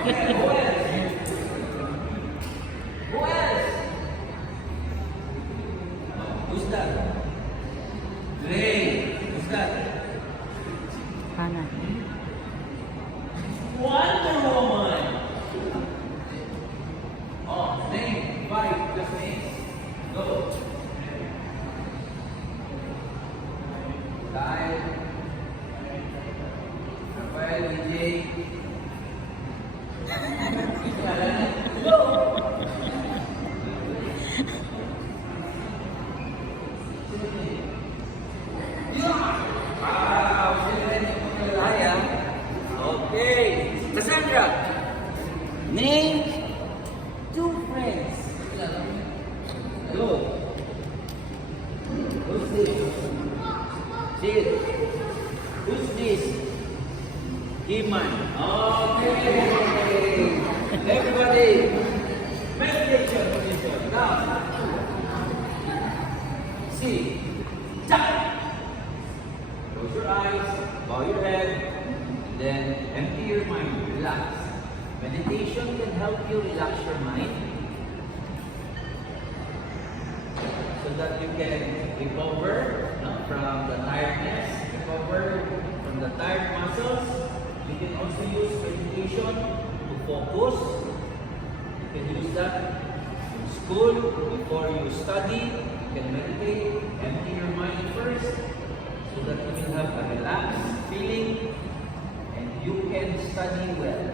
Okay, who else? Who else? Who's that? Ray. Who's that? Hana. Wonder Woman. Oh, name. 5 plus names. Go. Kyle. Rafael, DJ. Go. Okay. Cassandra, name 2 friends. Go. Who's this? Sid. Who's this? Himan. Okay. Everybody, meditation position. Now, see. Time. Close your eyes, bow your head, then empty your mind, relax. Meditation can help you relax your mind so that you can recover from the tiredness, recover from the tired muscles. You can also use meditation to focus. You can use that in school before you study. You can meditate, empty your mind first so that you will have a relaxed feeling and you can study well.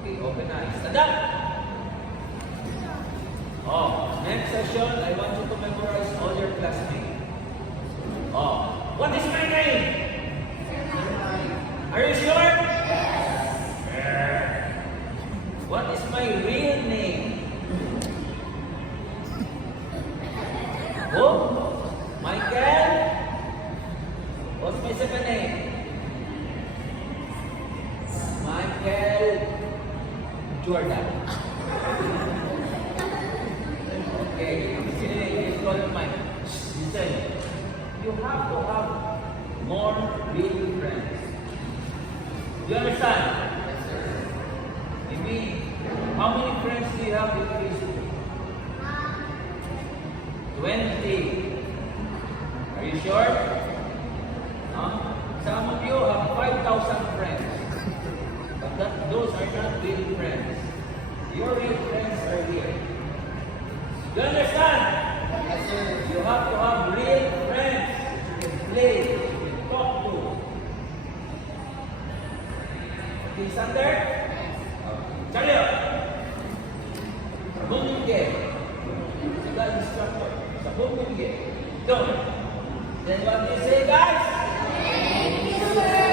Okay, open eyes. Stand up! Oh, next session, I want you to memorize all your classmates. Oh, what is my name? Are you sure? What is my real name? Oh, Michael? What's my second name? Michael Jordan. Okay, it's called Mike. Listen, you have to have more real friends. Do you understand? Yes, sir. Maybe, how many friends do you have in Facebook? 20. Are you sure? Huh? Some of you have 5,000 friends. But those are not real friends. Your real friends are here. You understand? Yes, sir. You have to have real friends you can play, you can talk to. Okay, stand there? Charlie! Bumingge. Sila instructor. Sa bumingge. Go. Then what do you say, guys? Thank you, sir.